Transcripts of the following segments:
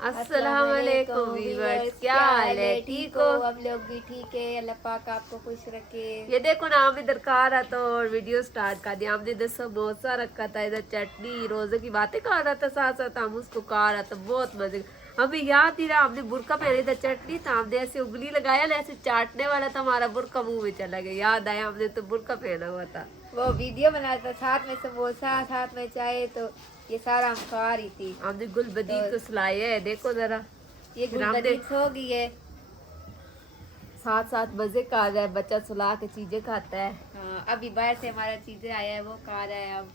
अस्सलामुअलैकुम व्यूअर्स, क्या हाल है? ठीक हो? हम लोग भी ठीक है। अल्लाह पाक आपको खुश रखे। ये देखो ना, हमने दरकार था और वीडियो स्टार्ट कर दिया। हमने इधर समोसा रखा था, इधर चटनी, रोजे की बातें कर रहा था, साथ साथ हम उसको खा रहा था। बहुत मजे। हमें याद नहीं रहा, हमने बुरका पहने था, चटनी था, हमने ऐसे उंगली लगाया ना, ऐसे चाटने वाला था, हमारा बुरका मुंह में चला गया। याद आया, हमने तो बुरका पहना हुआ था। वो वीडियो बनाया था, साथ में समोसा, साथ में चाय, तो ये सारा हम खा रही थी। हमने गुलबदीन को सुलाया है, देखो जरा। ये फिर हमने गुलबदीन सो गई है। साथ साथ मजे कर रहा है, बच्चा सुला के चीजें खाता है। हाँ, अभी बाहर से हमारा चीजें आया है, वो खा रहा है अब।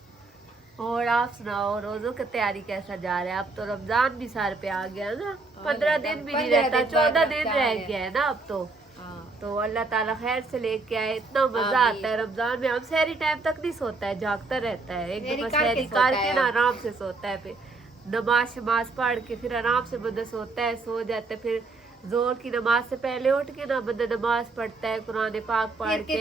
और आप सुनाओ, रोजों की तैयारी कैसा जा रहा है? अब तो रमजान भी सर पे आ गया ना। 15 दिन भी नहीं रहता, 14 दिन रह गया है ना अब तो। तो अल्लाह ताला खैर से लेके आए। इतना मजा आता है रमजान में। हम सहरी टाइम तक नहीं सोता है, जागता रहता है। एक दफा सहरी करके ना आराम से सोता है, फिर नमाज शमाज पढ़ के फिर आराम से बंदा सोता है, सो जाता है। फिर जोर की नमाज से पहले उठ के ना बंदा नमाज पढ़ता है, कुरान पाक पढ़ के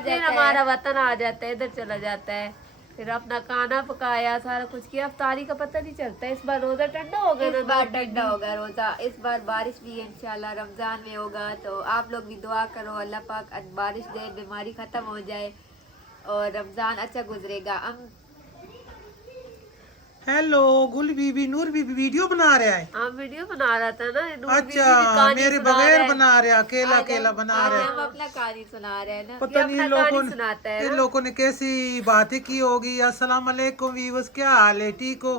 फिर हमारा वतन आ जाता है, इधर चला जाता है। फिर अपना खाना पकाया, सारा कुछ किया। अफ्तारी का पता नहीं चलता है। इस बार रोजा ठंडा हो गया, इस बार ठंडा होगा रोजा। इस बार बारिश भी इंशाल्लाह रमजान में होगा, तो आप लोग भी दुआ करो अल्लाह पाक बारिश दे, बीमारी खत्म हो जाए और रमजान अच्छा गुजरेगा। हम हेलो गुल बीबी, नूर बीबी वीडियो बना रहा है। हाँ, वीडियो बना रहा था ना। अच्छा, मेरे बगैर बना रहा, अकेला अकेला बना रहा है। हम अपना कहानी सुना रहे हैं ना। पता नहीं सुनाता है इन लोगों ने कैसी बातें की होगी। अस्सलाम वालेकुम वीवर्स, क्या हाल है? ठीक हो?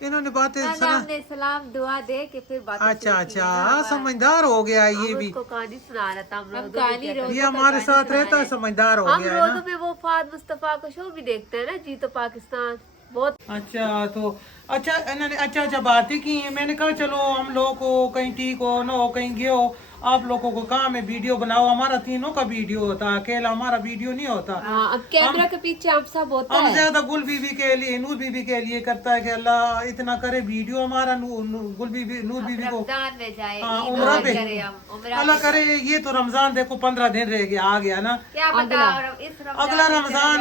इन्होंने बातें सुना। हमने सलाम दुआ दे के फिर बातें अच्छा अच्छा, समझदार हो गया ये भी। उसको कहानी सुना रहा था। हम कहानी ये हमारे साथ रहता है, समझदार हो हम गया है रोज़ों ना। में वो फाद मुस्तफा का शो भी देखते हैं ना, जी तो पाकिस्तान। बहुत अच्छा, तो अच्छा इन्होंने अच्छा अच्छा बातें की हैं। मैंने कहा चलो हम लोग को कहीं ठीक हो ना हो, कहीं गए हो, आप लोगों को काम है वीडियो बनाओ। हमारा तीनों का वीडियो होता है, अकेला हमारा वीडियो नहीं होता। अब कैमरा के पीछे हम सब होता हम है। ज्यादा गुल बीबी के लिए, नूर बीबी के लिए करता है कि अल्लाह इतना करे वीडियो हमारा गुल बीबी, नूर बीबी को रमजान में जाए, हाँ, ईद उम्रा और पे करे हम, उम्रा अल्लाह पे करे। ये तो रमजान देखो 15 दिन रह गया, आ गया ना। क्या पता इस अगला रमजान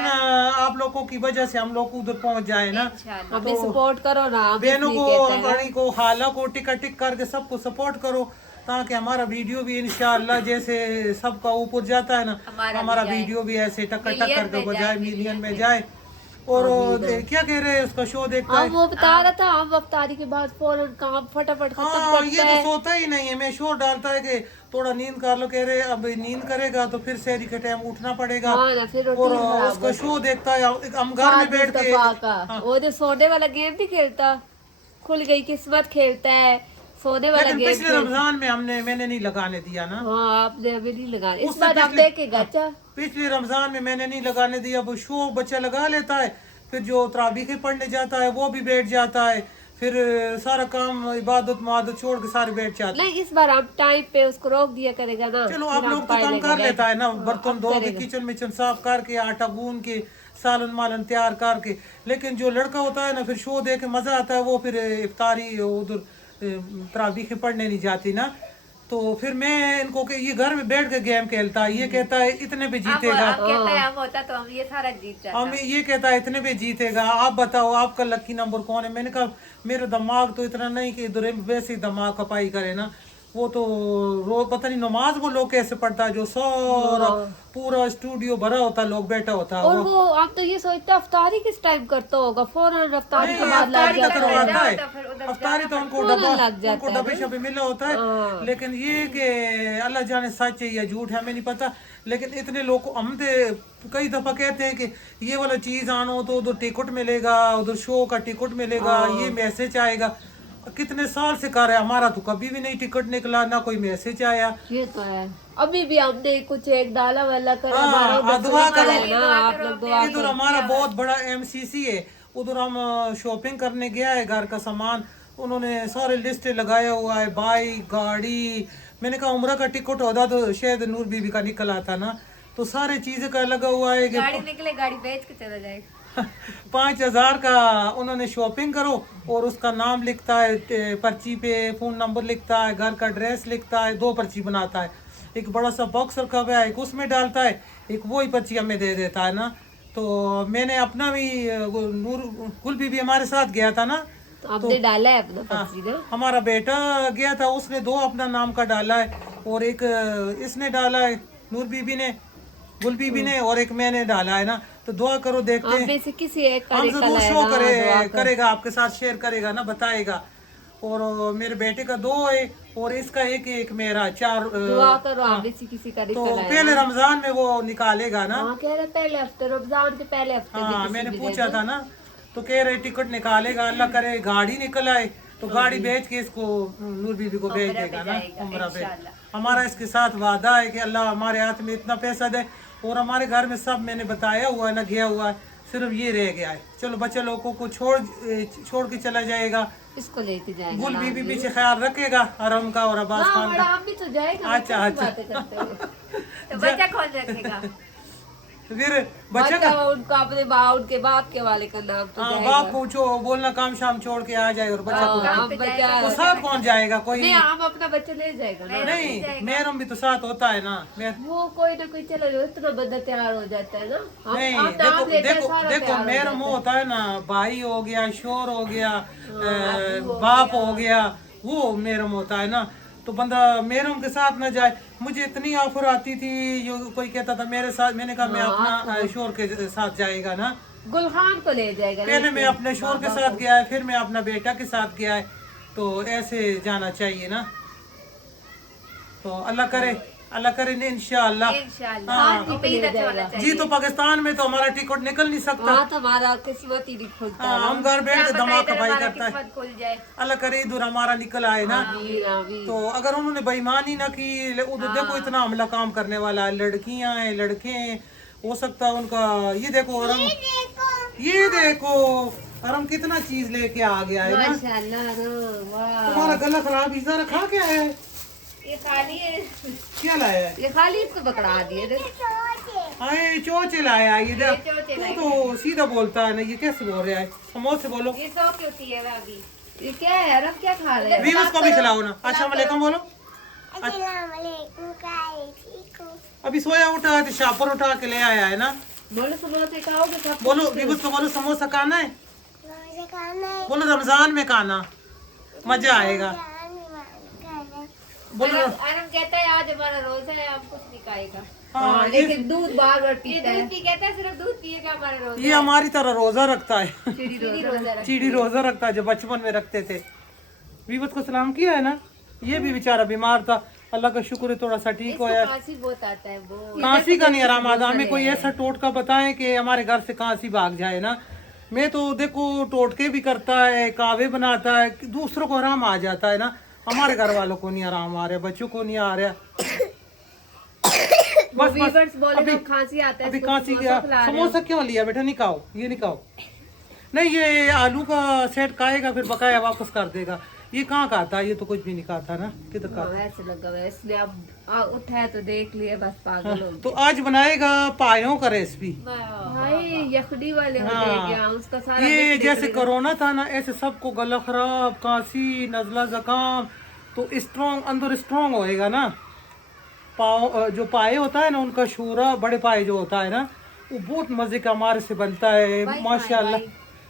आप लोगों की वजह से हम लोग उधर पहुंच जाए ना। इंशाल्लाह। हमें सपोर्ट करो ना, हम बहनों इसलिए को, कहते हैं। अंकड़ी को, खाला को टिक टिक करके सबको सपोर्ट करो, ताकि हमारा वीडियो भी इंशाअल्लाह जैसे सबका ऊपर जाता है ना, हमारा वीडियो भी ऐसे टक टक करके बजाय मिलियन में जाए। और क्या कह रहे हैं, उसका शो देखता है। वो बता रहा था, हम अफ्तारी के बाद फौरन काम फटाफट खत्म हाँ, ये करता तो है। सोता ही नहीं है। मैं शोर डालता है कि थोड़ा नींद कर लो, कह रहे अब नींद करेगा तो फिर सहरी के टाइम उठना पड़ेगा। हाँ ना, फिर और उसका शो देखता है। हम घर में बैठ के वो जो सोने वाला गेम भी खेलता, खुल गई किस्मत खेलता है, सोने वाला लेकिन गेम पिछले रमजान में मैंने नहीं लगाने दिया ना। हाँ, आपने अभी नहीं लगा। इस उससे बार आप पिछले- देखेगा। अच्छा, पिछले रमजान में मैंने नहीं लगाने दिया। वो शो बच्चा लगा लेता है, फिर जो तरावीह पढ़ने जाता है वो भी बैठ जाता है, फिर सारा काम इबादत मुआदत छोड़ के सारे बैठ जाते हैं। नहीं, इस बार आप टाइम पे उसको रोक दिया करेगा ना। चलो आप लोग तो काम कर लेता है ना, बर्तन धो के, किचन मिचन साफ करके, आटा गूंद के, सालन मालन तैयार करके। लेकिन जो लड़का होता है ना, फिर शो देख के मजा आता है, वो फिर इफ्तारी उधर तरावीह पढ़ने नहीं जाती ना। तो फिर मैं इनको ये घर में बैठ के गेम खेलता है, ये कहता है इतने पे जीतेगा, कहता है हम होता तो हम ये सारा जीत जाता। हम ये कहता है इतने पे जीतेगा, आप बताओ आपका लकी नंबर कौन है। मैंने कहा मेरा दिमाग तो इतना नहीं कि इधर वैसे ही दिमाग खपाई करे ना। वो तो रोज पता नहीं नमाज वो लोग कैसे पढ़ता है, जो सारा पूरा स्टूडियो भरा होता है, लोग बैठा होता है। और वो आप तो ये सोचते अफ्तारी किस टाइम करता होगा, फौरन अफ्तारी के बाद लग अफ्तारी का जाता करवाता है। है, अफ्तारी तो उनको लग डब्बे शब्बे मिला होता है। लेकिन ये कि अल्लाह जाने सच है या झूठ है, हमें नहीं पता। लेकिन इतने लोग हम तो कई दफा कहते हैं कि ये वाला चीज आनो तो उधर टिकट मिलेगा, उधर शो का टिकट मिलेगा, ये मैसेज आएगा। कितने साल से कर रहे हैं, हमारा तो कभी भी नहीं टिकट निकला, ना कोई मैसेज आया। ये तो है। अभी भी हमने कुछ एक डाला वाला करा। दुआ करो आप लोग दुआ इधर हमारा बहुत बड़ा एमसीसी है, उधर हम शॉपिंग करने गया है, घर का सामान उन्होंने सारे लिस्ट लगाया हुआ है, बाइक गाड़ी। मैंने कहा उम्र का टिकट होता तो शायद नूर बीबी का निकल आता ना। तो सारे चीजें का लगा हुआ है कि गाड़ी निकले, गाड़ी बेच के चला जाएगा। 5,000 का उन्होंने शॉपिंग करो, और उसका नाम लिखता है पर्ची पे, फोन नंबर लिखता है, घर का एड्रेस लिखता है, 2 पर्ची बनाता है। एक बड़ा सा बॉक्स रखा हुआ है, एक उसमें डालता है, एक वही पर्ची हमें दे देता है ना। तो मैंने अपना भी नूर गुल बीबी हमारे साथ गया था ना, आपने डाला है अपना हाँ, पक्षी ना? हमारा बेटा गया था, उसने 2 अपना नाम का डाला है और एक इसने डाला है, नूर बीबी ने, गुल बीबी ने, और एक मैंने डाला है ना। तो दुआ करो, देखते आप हैं, में से किसी एक हम का जरूर शो करेगा, आपके साथ शेयर करेगा ना, बताएगा। और मेरे बेटे का 2 है और इसका एक मेरा 4। दुआ करो आप में से किसी का तो निकल आए। पहले रमजान में वो निकालेगा ना। हाँ कह रहे पहले हफ्ते, रमजान के पहले हफ्ते में हाँ किसी मैंने भी पूछा दे था ना, तो कह रहे टिकट निकालेगा, अल्लाह करे गाड़ी निकल आए तो गाड़ी बेच के इसको नूर बीबी को भेज देगा ना उम्रा पे। हमारा इसके साथ वादा है कि अल्लाह हमारे हाथ में इतना पैसा दे। और हमारे घर में सब मैंने बताया हुआ है ना, गया हुआ है, सिर्फ ये रह गया है। चलो बच्चे लोगों को छोड़ के चला जाएगा, इसको लेके जाएंगे। गुल बीबी पीछे ख्याल रखेगा आराम का और अब्बास खान का। हम भी तो जाएगा। अच्छा अच्छा तो बच्चा कौन रखेगा? फिर बच्चा का उनका अपने उनके बाप के वाले का नाम तो जाएगा। बाप को बोलना काम शाम छोड़ के आ जाए और बच्चा को हम बच्चा तो साथ कौन जाएगा? कोई नहीं, हम अपना बच्चा ले जाएगा ना। नहीं, मेरम भी तो साथ होता है ना। वो कोई ना कोई चला जाए, इतना बंदा तैयार हो जाता है ना। नहीं हम नाम लेते हैं, सारा देखो तैयार हो मेरम जाता वो होता है ना, भाई हो गया, शोर हो गया, बाप हो गया, वो मेरम होता है ना। तो बंदा मेरम के साथ ना जाए। मुझे इतनी ऑफर आती थी, जो कोई कहता था मेरे साथ, मैंने कहा मैं अपना शोर के साथ जाएगा ना। गुलखान को ले जाएगा ना। पहले मैं अपने शोर के साथ गया है, फिर मैं अपना बेटा के साथ गया है। तो ऐसे जाना चाहिए ना। तो अल्लाह करे इंशाअल्लाह। हाँ। जी तो पाकिस्तान में तो हमारा टिकट निकल नहीं सकता। हाँ, तो हमारा किस्मत ही नहीं खुलता। हाँ, हम घर बैठ के धमाका भाई करता है। खुल जाए। अल्लाह करे इधर हमारा निकल आए ना। तो अगर उन्होंने बेईमानी ना की, उधर देखो इतना हमला काम करने वाला है, लड़कियां हैं, लड़के हैं, हो सकता है उनका। ये देखो अरम कितना चीज लेके आ गया है ना। माशाल्लाह, वाह। तुम्हारा गला खराब, इधर रखा क्या है? ये खाली है। क्या लाया है? ये खाली इसको पकड़ा दिए। अरे चोचे लाया ये देख। तू तो सीधा बोलता है ना, ये कैसे बोल रहा है? समोसे बोलो। ये सौ की होती है भाभी। ये क्या है? अरब क्या खा रहे हैं? वीवस को भी खिलाओ ना। अस्सलाम वालेकुम बोलो। अभी सोया उठा है, शापर उठा के ले आया है ना। बोलो समोसे खाओगे सब? बोलो वीवस को बोलो समोसा खाना है। बोलो रमजान में खाना, मजा आएगा। बोलो। आनम कहता है आज हमारा रोजा है, हम कुछ नहीं खाएगा। हाँ, लेकिन दूध बार बार ये पीता है। दूध पी कहता है, सिर्फ दूध पिएगा हमारा रोजा। ये हमारी तरह रोजा रखता है। चिड़ी रोजा रखता चीड़ी रोजा रखता है, जो बचपन में रखते थे। वीवस को सलाम किया है ना। ये भी बेचारा बीमार था, अल्लाह का शुक्र है थोड़ा सा ठीक हो है। यार। खांसी बहुत आता है वो। कांसी का नहीं आराम आता। हमें कोई ऐसा टोटका बताएं कि हमारे घर से कांसी भाग जाए ना। मैं तो देखो टोटके भी करता है, कावे बनाता है, दूसरों को आराम आ जाता है ना। हमारे घर वालों को नहीं आराम आ रहा, बच्चों को नहीं आ रहा। बस बोले खांसी आता है, अभी कांसी गया। समोसा क्यों लिया बेटा? नहीं खाओ, ये नहीं खाओ। नहीं, ये आलू का सेट खाएगा फिर बकाया वापस कर देगा। ये कहाँ खाता है? ये तो कुछ भी नहीं खाता ना। किधर खाता? वैसे लगा हुआ है, इसने अब उठाया तो देख लिया, बस पागल हो तो आज बनाएगा पायों का रेसिपी। भाई यखनी वाले को ले गया, उसका सारा ये जैसे कोरोना था ना, ऐसे सबको गला खराब, कांसी, नजला, जुकाम, तो स्ट्रॉन्ग अंदर स्ट्रॉन्ग होएगा ना। पाव जो पाए होता है ना, उनका शूरा, बड़े पाए जो होता है ना, वो बहुत मजे का हमारे से बनता है माशाल्लाह।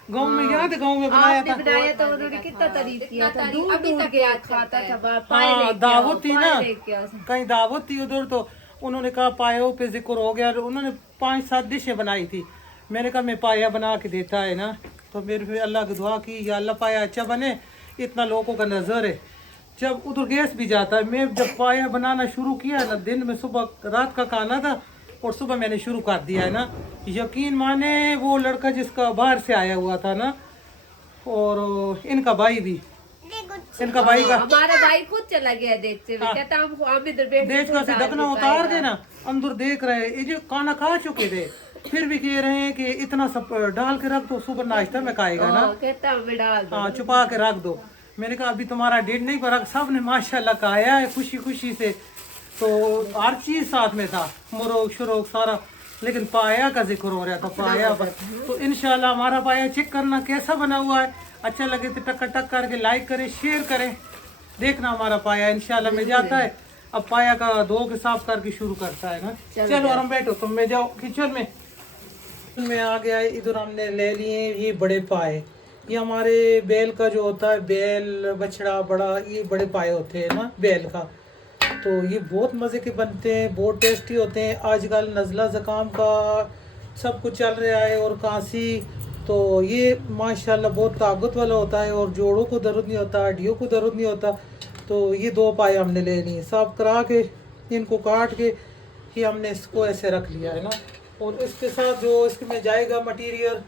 गाँव में याद है, गाँव में बनाया था। बनाया तो उन्होंने कितना तारीफ किया था, दूर दूर के खाता था। हाँ, दावत थी ना, कहीं दावत थी उधर, तो उन्होंने कहा पायों पे जिक्र हो गया। उन्होंने 5-7 डिशें बनाई थी। मैंने कहा मैं पाया बना के देता है ना। तो मेरे फिर अल्लाह की दुआ की, या अल्लाह पाया अच्छा बने, इतना लोगों का नजर है। जब उधर गैस भी जाता है, मैं जब पाया बनाना शुरू किया ना, दिन में सुबह रात का खाना था और सुबह मैंने शुरू कर दिया है ना। यकीन माने वो लड़का जिसका बाहर से आया हुआ था ना, और इनका भाई भी, इनका भाई का, हमारा भाई खुद चला गया देखते हुए, कहता हम इधर बैठ देश का से ढकना उतार के ना अंदर देख रहे, ये जो खाना खा चुके थे, फिर भी कह रहे हैं कि इतना सब डाल के रख दो, सुबहर नाश्ता में खाएगा ना। कहता हमें डाल दो। हाँ, छुपा के रख दो। मैंने कहा अभी तुम्हारा डेट नहीं पर सब ने माशाल्लाह खाया है खुशी खुशी से। तो हर चीज साथ में था, मुरोग शुरोग सारा, लेकिन पाया का जिक्र हो रहा था, पाया पर। तो इंशाल्लाह हमारा पाया चेक करना कैसा बना हुआ है, अच्छा लगे तो टक टक करके लाइक करें, शेयर करें। देखना हमारा पाया इंशाल्लाह में जाता है। अब पाया का धो के साफ करके शुरू करता है ना। चलो आराम बैठो, तुम में जाओ किचन में आ गया है। इधर हमने ले लिए ये बड़े पाए, ये हमारे बैल का जो होता है, बैल बछड़ा बड़ा, ये बड़े पाए होते हैं ना बैल का, तो ये बहुत मज़े के बनते हैं, बहुत टेस्टी होते हैं। आजकल नज़ला ज़ुकाम का सब कुछ चल रहा है और खांसी, तो ये माशाल्लाह बहुत ताकत वाला होता है और जोड़ों को दर्द नहीं होता, हड्डियों को दर्द नहीं होता। तो ये 2 पाए हमने ले लिए, साफ करा के इनको काट के ही हमने इसको ऐसे रख लिया है ना। और इसके साथ जो इसमें जाएगा मटेरियल,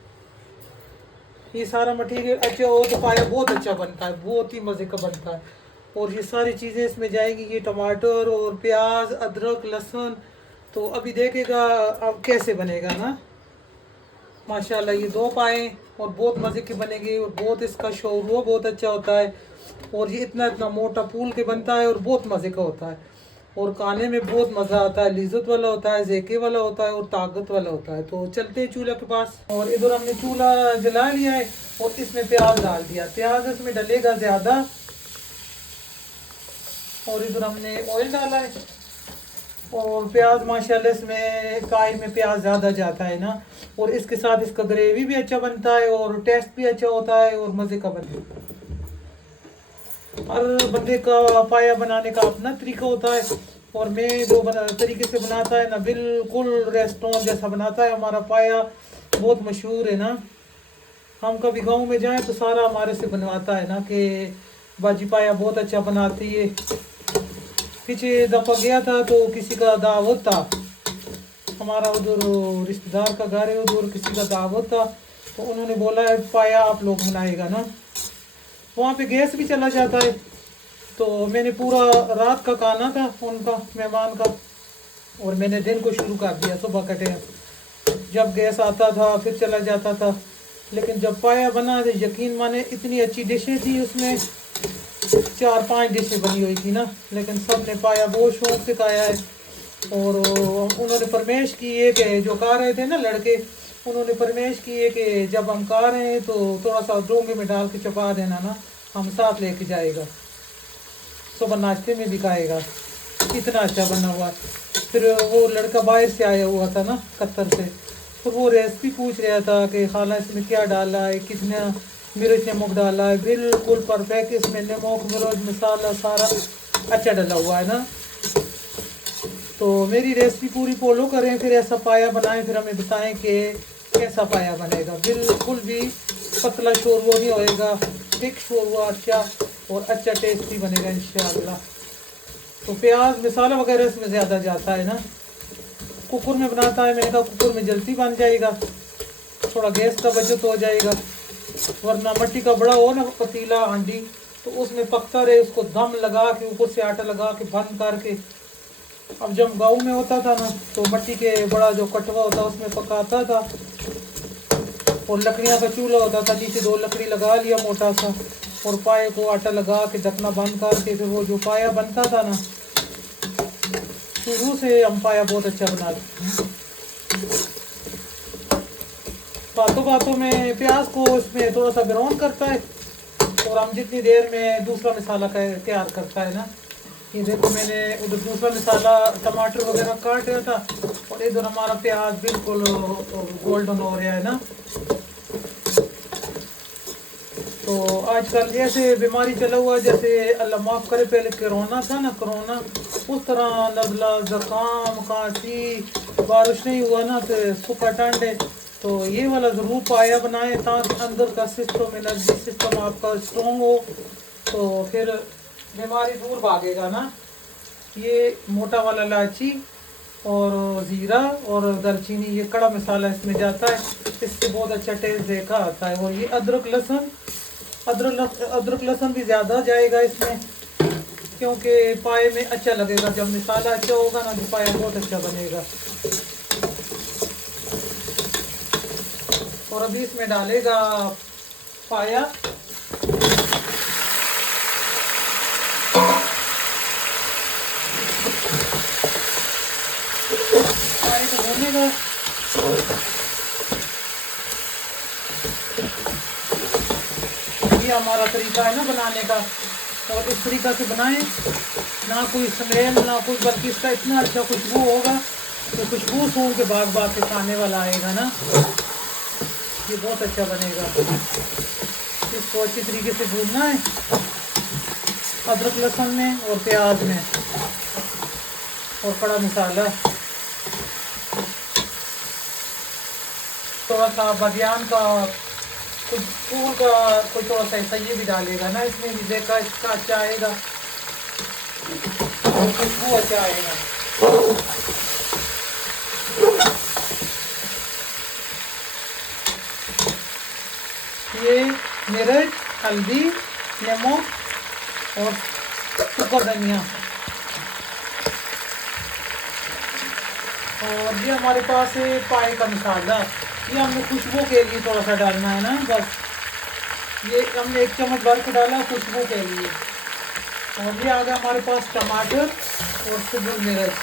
ये सारा मटेरियल अच्छा हो तो पाया बहुत अच्छा बनता है, बहुत ही मज़े का बनता है। और ये सारी चीज़ें इसमें जाएगी, ये टमाटर और प्याज, अदरक, लहसुन। तो अभी देखेगा अब कैसे बनेगा ना। माशाल्लाह ये 2 पाए और बहुत मज़े के बनेंगे और बहुत इसका शोरबा बहुत अच्छा होता है। और ये इतना इतना मोटा फूल के बनता है और बहुत मज़े का होता है और खाने में बहुत मज़ा आता है, लिज़्ज़त वाला होता है, ज़ेके वाला होता है और ताकत वाला होता है। तो चलते हैं चूल्हा के पास। और इधर हमने चूल्हा जला लिया है और इसमें प्याज डाल दिया, प्याज इसमें डलेगा ज़्यादा। और इधर हमने ऑयल डाला है और प्याज माशाल्लाह इसमें काई में प्याज ज़्यादा जाता है ना, और इसके साथ इसका ग्रेवी भी अच्छा बनता है और टेस्ट भी अच्छा होता है और मज़े का बनता है। हर बंदे का पाया बनाने का अपना तरीका होता है और मैं जो तरीके से बनाता है ना, बिल्कुल रेस्टोरेंट जैसा बनाता है। हमारा पाया बहुत मशहूर है ना, हम कभी गांव में जाएं तो सारा हमारे से बनवाता है ना कि बाजी पाया बहुत अच्छा बनाती है। पीछे दफ़ा गया था तो किसी का दावत था, हमारा उधर रिश्तेदार का घर है, उधर किसी का दावत था, तो उन्होंने बोला है पाया आप लोग बनाएगा ना। वहाँ पे गैस भी चला जाता है, तो मैंने पूरा रात का खाना था उनका मेहमान का और मैंने दिन को शुरू कर दिया सुबह का टाइम। जब गैस आता था फिर चला जाता था, लेकिन जब पाया बना तो यकीन माने इतनी अच्छी डिशें थी उसमें, 4-5 डिशें बनी हुई थी ना, लेकिन सब ने पाया बहुत शौक से खाया है। और उन्होंने फरमाइश की है कि जो खा रहे थे ना लड़के, उन्होंने फरमाइश की है कि जब हम खा रहे हैं तो थोड़ा सा डोंगे में डाल के चपा देना ना, हम साथ लेके जाएगा, सुबह नाश्ते में भी खाएगा। इतना अच्छा बना हुआ है। फिर वो लड़का बाहर से आया हुआ था ना कतर से, तो वो रेसिपी पूछ रहा था कि खाला इसमें क्या डाला है, कितना मिर्च नमक डाला है, बिल्कुल परफेक्ट इसमें नमक मिर्च मसाला सारा अच्छा डाला हुआ है ना। तो मेरी रेसिपी पूरी फॉलो करें, फिर ऐसा पाया बनाएं, फिर हमें बताएं कि कैसा पाया बनेगा। बिल्कुल भी पतला शोरबा नहीं होएगा, थिक शोरबा अच्छा और अच्छा टेस्टी बनेगा इंशाअल्लाह। तो प्याज मसाला वगैरह इसमें ज़्यादा जाता है ना। कुकर में बनाता है, मैंने कहा कुकर में जल्दी बन जाएगा, थोड़ा गैस का बचत हो जाएगा, वरना मिट्टी का बड़ा हो ना पतीला हांडी तो उसमें पकता रहे, उसको दम लगा के ऊपर से आटा लगा के बंद करके। अब जब गाँव में होता था ना तो मिट्टी के बड़ा जो कटवा होता उसमें पकाता था और लकड़ियाँ का चूल्हा होता था, नीचे 2 लकड़ी लगा लिया मोटा सा और पाए को आटा लगा के ढकना बंद करके फिर वो जो पाया बनता था ना, शुरू से हम पाया बहुत अच्छा बनाते हैं। बातों बातों में प्याज को इसमें थोड़ा सा ब्राउन करता है और हम जितनी देर में दूसरा मसाला तैयार करता है ना। ये देखो मैंने उधर दूसरा मसाला टमाटर वगैरह काट रहा था और इधर हमारा प्याज बिल्कुल गोल्डन हो रहा है ना। तो आजकल ऐसे बीमारी चला हुआ है जैसे अल्लाह माफ़ करे, पहले कोरोना था ना, कोरोना उस तरह नज़ला ज़ुकाम खांसी, बारिश नहीं हुआ ना तो सूखा ठंड। तो ये वाला ज़रूर पाया बनाए ताकि अंदर का सिस्टम, एनर्जी सिस्टम आपका स्ट्रॉन्ग हो, तो फिर बीमारी दूर भागेगा ना। ये मोटा वाला इलायची और ज़ीरा और दालचीनी, ये कड़ा मसाला इसमें जाता है, इससे बहुत अच्छा टेस्ट देखा आता है। और ये अदरक लहसुन भी ज़्यादा जाएगा इसमें, क्योंकि पाए में अच्छा लगेगा। जब मसाला अच्छा होगा ना तो पाया बहुत अच्छा बनेगा। और अभी इसमें डालेगा पाया, पाए को भूनेगा। ये हमारा तरीका है ना बनाने का, और इस तरीका से बनाएं ना कोई स्मेल ना कोई, बल्कि इसका इतना अच्छा खुशबू होगा कि खुशबू सूंघ के भाग भाग के खाने वाला आएगा ना। ये बहुत अच्छा बनेगा। इसको अच्छी तरीके से भूनना है अदरक लहसुन में और प्याज में और खड़ा मसाला, थोड़ा सा बदियान का कुछ फूल का कोई थोड़ा सा ऐसा ये भी डालेगा ना, इसमें भी देखा इसका अच्छा आएगा और खुशबू अच्छा आएगा। ये मिर्च, हल्दी, नमक और सूखा धनिया, और ये हमारे पास है पाई का मसाला, ये हमने खुशबू के लिए थोड़ा सा डालना है ना बस। ये हमने 1 चम्मच भर के डाला खुशबू के लिए। और ये आ गया हमारे पास टमाटर और शिमला मिर्च।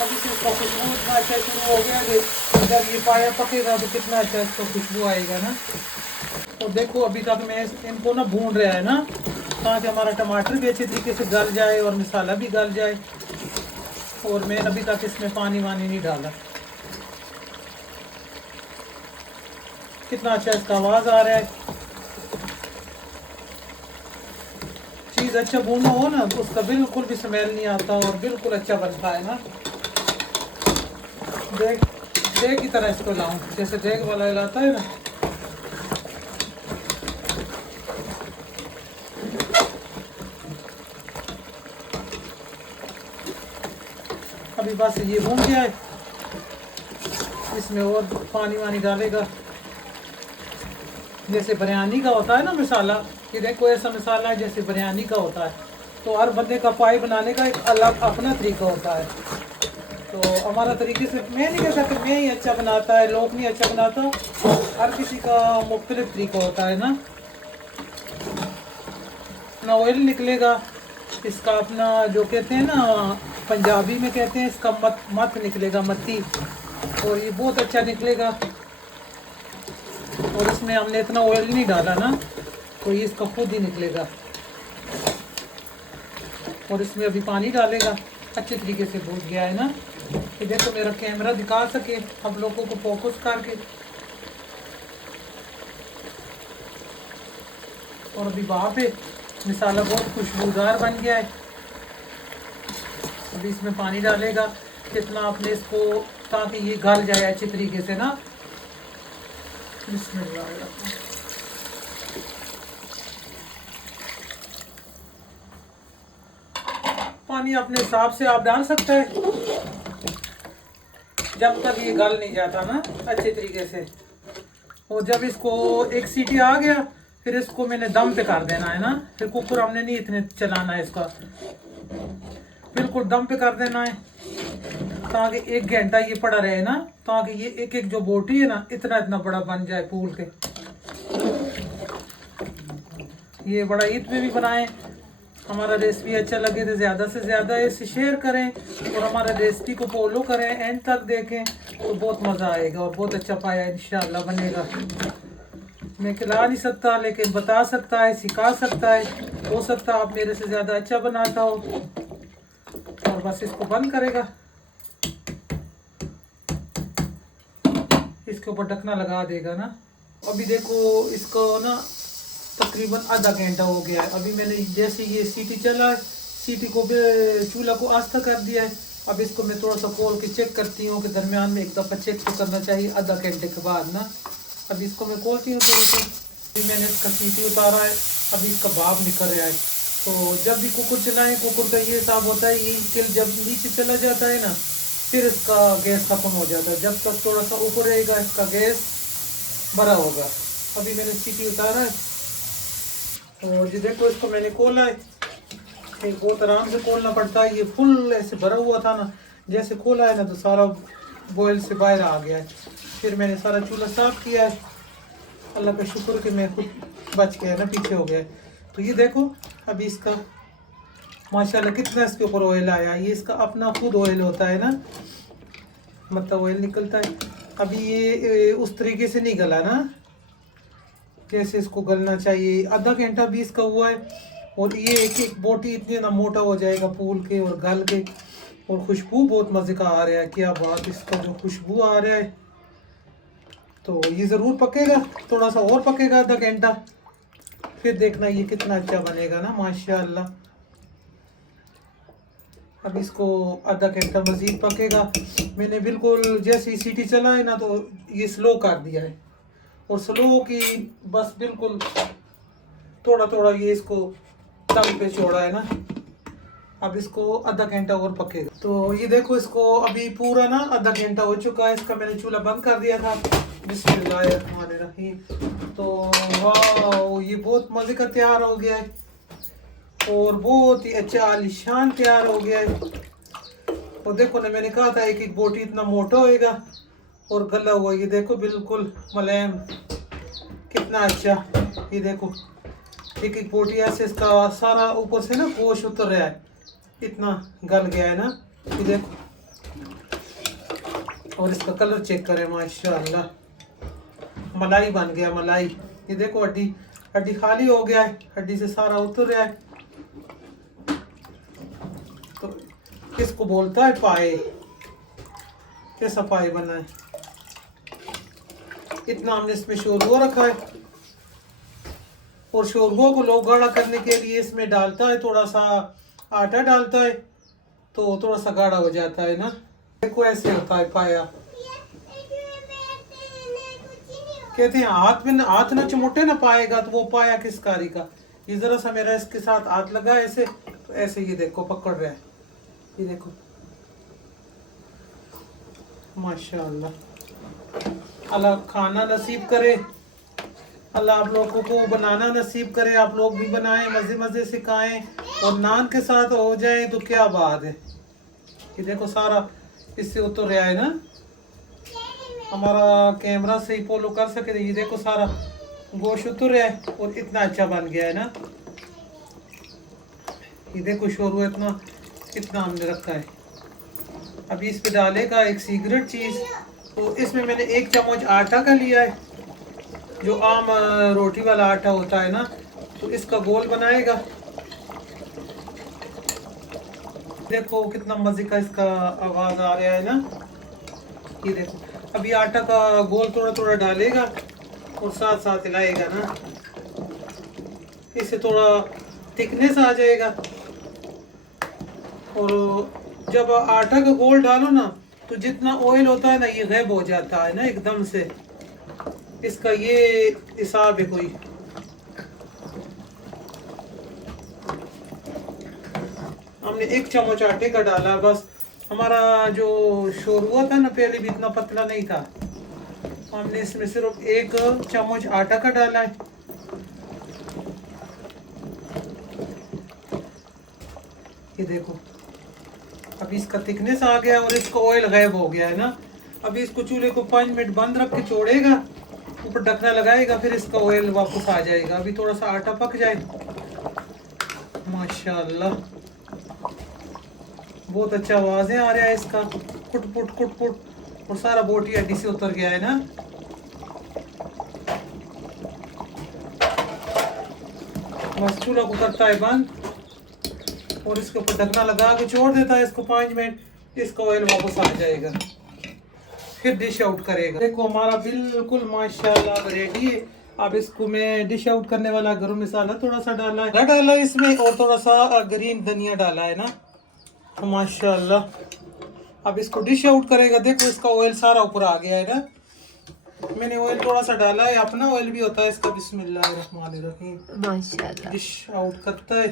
अभी इसका खुशबू इतना अच्छा शुरू हो गया कि जब ये पाया पकेगा तो कितना अच्छा इसका खुशबू आएगा ना। तो देखो अभी तक मैं इनको ना भून रहा है ना, ताकि हमारा टमाटर भी अच्छे तरीके से गल जाए और मसाला भी गल जाए। और मैं अभी तक इसमें पानी वानी नहीं डाला। कितना अच्छा इसका आवाज़ आ रहा है। चीज़ अच्छा भूना हो ना तो उसका बिल्कुल भी स्मेल नहीं आता और बिल्कुल अच्छा बनता है ना। देग की तरह इसको लाऊं, जैसे देग वाला हिलाता है ना। अभी बस ये भून गया है, इसमें और पानी वानी डालेगा जैसे बिरयानी का होता है ना मसाला। ये देखो ऐसा मसाला है जैसे बिरयानी का होता है। तो हर बंदे का पाई बनाने का एक अलग अपना तरीका होता है। तो हमारा तरीके से मैं नहीं कह सकता मैं ही अच्छा बनाता है, लोग नहीं अच्छा बनाता, हर किसी का मुख्तलिफ तरीका होता है ना। अपना ऑयल निकलेगा इसका, अपना जो कहते हैं ना पंजाबी में कहते हैं इसका मत निकलेगा, मत्ती। और ये बहुत अच्छा निकलेगा। और इसमें हमने इतना ऑयल नहीं डाला ना, तो ये इसका खुद ही निकलेगा। और इसमें अभी पानी डालेगा, अच्छे तरीके से भून गया है ना। ये देखो मेरा कैमरा दिखा सके हम लोगों को फोकस करके। और अभी वहाँ पे मसाला बहुत खुशबूदार बन गया है। अभी इसमें पानी डालेगा कितना आपने इसको, ताकि ये गल जाए अच्छे तरीके से ना। पानी अपने हिसाब से आप डाल सकते हैं जब तक ये गल नहीं जाता ना अच्छे तरीके से। और जब इसको एक सीटी आ गया फिर इसको मैंने दम पे कर देना है ना। फिर कुकर हमने नहीं इतने चलाना है इसका, बिल्कुल दम पे कर देना है ताकि 1 घंटा ये पड़ा रहे ना, ताकि ये एक एक जो बोटी है ना इतना इतना बड़ा बन जाए फूल के। ये बड़ा ईद में भी बनाएं। हमारा रेसिपी अच्छा लगे तो ज़्यादा से ज़्यादा इसे शेयर करें और हमारा रेसिपी को फॉलो करें, एंड तक देखें तो बहुत मज़ा आएगा और बहुत अच्छा पाया इंशाल्लाह बनेगा। मैं खिला नहीं सकता लेकिन बता सकता है, सिखा सकता है। हो सकता है आप मेरे से ज़्यादा अच्छा बनाता हो। और बस इसको बंद करेगा, इसके ऊपर ढकना लगा देगा ना। अभी देखो इसको ना तकरीबन आधा घंटा हो गया है। अभी मैंने जैसे ये सीटी चला है, सीटी को भी चूल्हा को आस्था कर दिया है। अब इसको मैं थोड़ा सा खोल के चेक करती हूँ कि दरमियान में एक दफ़ा चेक तो करना चाहिए आधा घंटे के बाद ना। अभी इसको मैं खोलती हूँ थोड़ा सा। अभी मैंने इसका सीटी उतारा है, अभी इसका भाप निकल रहा है। तो जब भी कुकर चलाएं, कुकर का ये हिसाब होता है, ये तेल जब नीचे चला जाता है ना फिर इसका गैस ख़त्म हो जाता है। जब तक थोड़ा सा ऊपर रहेगा इसका गैस भरा होगा। अभी मैंने सीटी उतारा है और ये देखो इसको मैंने खोला है। एक बहुत आराम से खोलना पड़ता है, ये फुल ऐसे भरा हुआ था ना, जैसे खोला है ना तो सारा बॉयल से बाहर आ गया है। फिर मैंने सारा चूल्हा साफ़ किया है, अल्लाह का शुक्र कि मैं खुद बच गया ना, पीछे हो गया। तो ये देखो अभी इसका माशाल्लाह कितना इसके ऊपर ऑयल आया। ये इसका अपना खुद ऑयल होता है ना, मतलब ऑयल निकलता है। अभी ये उस तरीके से नहीं गला ना जैसे इसको गलना चाहिए। आधा घंटा भी इसका हुआ है और ये एक एक बोटी इतनी ना मोटा हो जाएगा फूल के और गल के। और खुशबू बहुत मज़े का आ रहा है, क्या बात, इसका जो खुशबू आ रहा है। तो ये ज़रूर पकेगा, थोड़ा सा और पकेगा आधा घंटा, फिर देखना ये कितना अच्छा बनेगा ना माशाल्लाह। अब इसको आधा घंटा मज़ीद पकेगा। मैंने बिल्कुल जैसे ही सीटी चला है ना तो ये स्लो कर दिया है, और स्लो की बस बिल्कुल थोड़ा थोड़ा ये इसको दम पे छोड़ा है ना। अब इसको आधा घंटा और पकेगा। तो ये देखो इसको अभी पूरा ना आधा घंटा हो चुका है, इसका मैंने चूल्हा बंद कर दिया था। बिस्मिल्लाहिर्रहमानिर्रहीम। तो वाह, ये बहुत मज़े का तैयार हो गया है और बहुत ही अच्छा आलिशान तैयार हो गया है। और देखो ना, मैंने कहा था एक एक बोटी इतना मोटा होएगा और गला हुआ, ये देखो बिल्कुल मुलायम, कितना अच्छा। ये देखो एक एक बोटी ऐसे इसका सारा ऊपर से ना गोश्त उतर रहा है, इतना गल गया है ना। ये देखो, और इसका कलर चेक करें माशाल्लाह, मलाई बन गया मलाई। ये देखो हड्डी हड्डी खाली हो गया है, हड्डी से सारा उतर रहा है। तो इसको बोलता है पाए, कैसा पाए बना है। इतना हमने इसमें शोरगुआ रखा है, और शोरगुआ को लोग गाढ़ा करने के लिए इसमें डालता है, थोड़ा सा आटा डालता है तो थोड़ा सा गाढ़ा हो जाता है ना। देखो ऐसे होता है पाया। कहते हैं हाथ ना चमोटे ना पाएगा तो वो पाया किस कारी का। ये जरा सा मेरा इसके साथ हाथ लगा ऐसे, तो ऐसे ये देखो पकड़ रहा है, ये देखो माशाल्लाह। अल्लाह खाना नसीब करे, अल्लाह आप लोगों को बनाना नसीब करे, आप लोग भी बनाएं, मज़े मज़े से खाएं, और नान के साथ हो जाए तो क्या बात है। ये देखो सारा इससे उतर रहा है ना, हमारा कैमरा से ही फॉलो कर सके। ये देखो सारा गोश्त उतर रहा है और इतना अच्छा बन गया है ना। ये देखो शोरबा इतना हमने रखा है। अभी इस पे डालेगा एक सीक्रेट चीज़। तो इसमें मैंने 1 चम्मच आटा का लिया है, जो आम रोटी वाला आटा होता है ना, तो इसका गोल बनाएगा। देखो कितना मज़े का इसका आवाज़ आ रहा है ना। ये देखो अभी आटा का गोल थोड़ा थोड़ा डालेगा और साथ साथ हिलाएगा ना, इससे थोड़ा थिकनेस आ जाएगा। और जब आटा का गोल डालो ना तो जितना ऑयल होता है ना ये गायब हो जाता है ना एकदम से। इसका ये हिसाब है कोई। हमने 1 चम्मच आटे का डाला बस। हमारा जो शोरबा था ना पहले भी इतना पतला नहीं था, हमने इसमें सिर्फ 1 चम्मच आटा का डाला है। ये देखो अभी इसका थिकनेस आ गया और इसका ऑयल गायब हो गया है ना। अभी इसको चूल्हे को 5 मिनट बंद रख के छोड़ेगा, ऊपर ढकना लगाएगा, फिर इसका ऑयल वापस आ जाएगा। अभी थोड़ा सा आटा पक जाए। माशाल्लाह बहुत अच्छा आवाज़ें आ रहा है इसका, कुट पुट, और सारा बोटी हड्डी से उतर गया है ना। बस चूल्हा को करता है बंद और इसके ऊपर ढकना लगा के छोड़ देता है इसको 5 मिनट। इसका ऑयल वापस आ जाएगा, फिर डिश आउट करेगा। देखो हमारा बिल्कुल माशाल्लाह रेडी है। अब इसको मैं डिश आउट करने वाला गरम मसाला थोड़ा सा डाला है इसमें, और थोड़ा सा ग्रीन धनिया डाला है ना, तो माशाल्लाह अब इसको डिश आउट करेगा। देखो इसका ऑयल सारा ऊपर आ गया है ना। मैंने ऑयल थोड़ा सा डाला है, अपना ऑयल भी होता है इसका। बिस्मिल्लाहिर्रहमानिर्रहीम। माशाल्लाह डिश आउट करता है।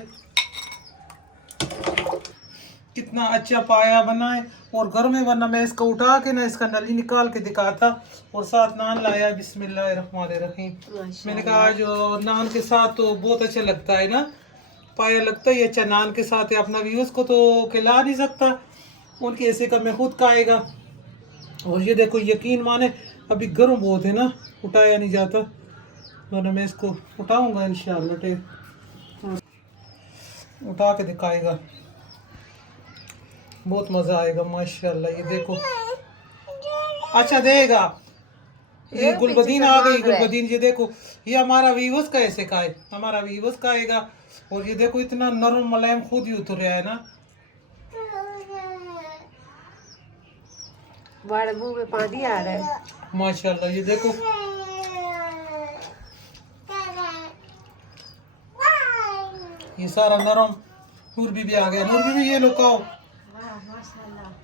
कितना अच्छा पाया बना है और घर में, वरना मैं इसको उठा के ना इसका नली निकाल के दिखाता, और साथ नान लाया। बिस्मिल्लाहिर्रहमानिर्रहीम। मैंने कहा जो नान के साथ तो बहुत अच्छा लगता है ना, पाया लगता ही अच्छा नान के साथ है। अपना व्यूअर्स को तो खिला नहीं सकता, उनके ऐसे का मैं खुद खाएगा। और ये देखो यकीन माने अभी गर्म बहुत है ना, उठाया नहीं जाता, वरना मैं इसको उठाऊंगा इंशाल्लाह। उठा के दिखाएगा, बहुत मज़ा आएगा माशाल्लाह। ये देखो अच्छा देगा। ये गुलबदीन आ गई, गुलबदीन। ये देखो ये हमारा व्यूअर्स का ऐसे का है, हमारा व्यूअर्स का आएगा। और ये देखो इतना नरम मुलायम खुद ही उतर रहा है ना। हमारे मुंह में पानी आ रहा है। माशाल्लाह, ये देखो ये सारा नरम। नूर बीबी आ गया। नूर बीबी ये लो खाओ।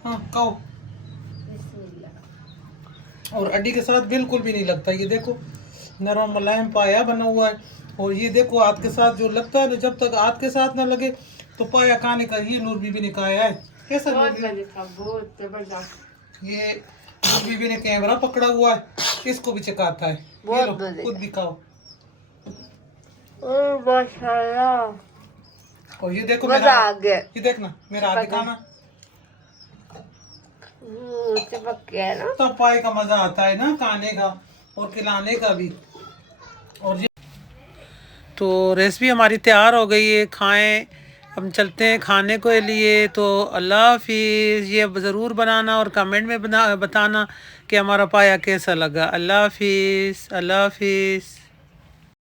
हाँ खाओ। और अड्डी के साथ बिल्कुल भी नहीं लगता। ये देखो नरम मुलायम पाया बना हुआ है। और ये देखो हाथ के साथ जो लगता है ना, जब तक हाथ के साथ ना लगे तो पाया खाने का। ये नूर बीबी ने खाया है। कैसा नूर बीबी? बहुत जबरदस्त। ये नूर बीबी ने कैमरा पकड़ा हुआ है, इसको भी चकाता है। ये लो खुद भी खाओ। माशाल्लाह, और ये देखो मजा मेरा, आ गया। ये देखना मेरा हाथ दिखाना। चिपक गया ना। तब पाए का मजा आता है ना खाने का और खिलाने का भी। और ये तो रेसिपी हमारी तैयार हो गई है, खाएं। हम चलते हैं खाने के लिए। तो अल्लाह हाफिज़। ये ज़रूर बनाना और कमेंट में बताना कि हमारा पाया कैसा लगा। अल्लाह हाफिज़। अल्लाह हाफिज़।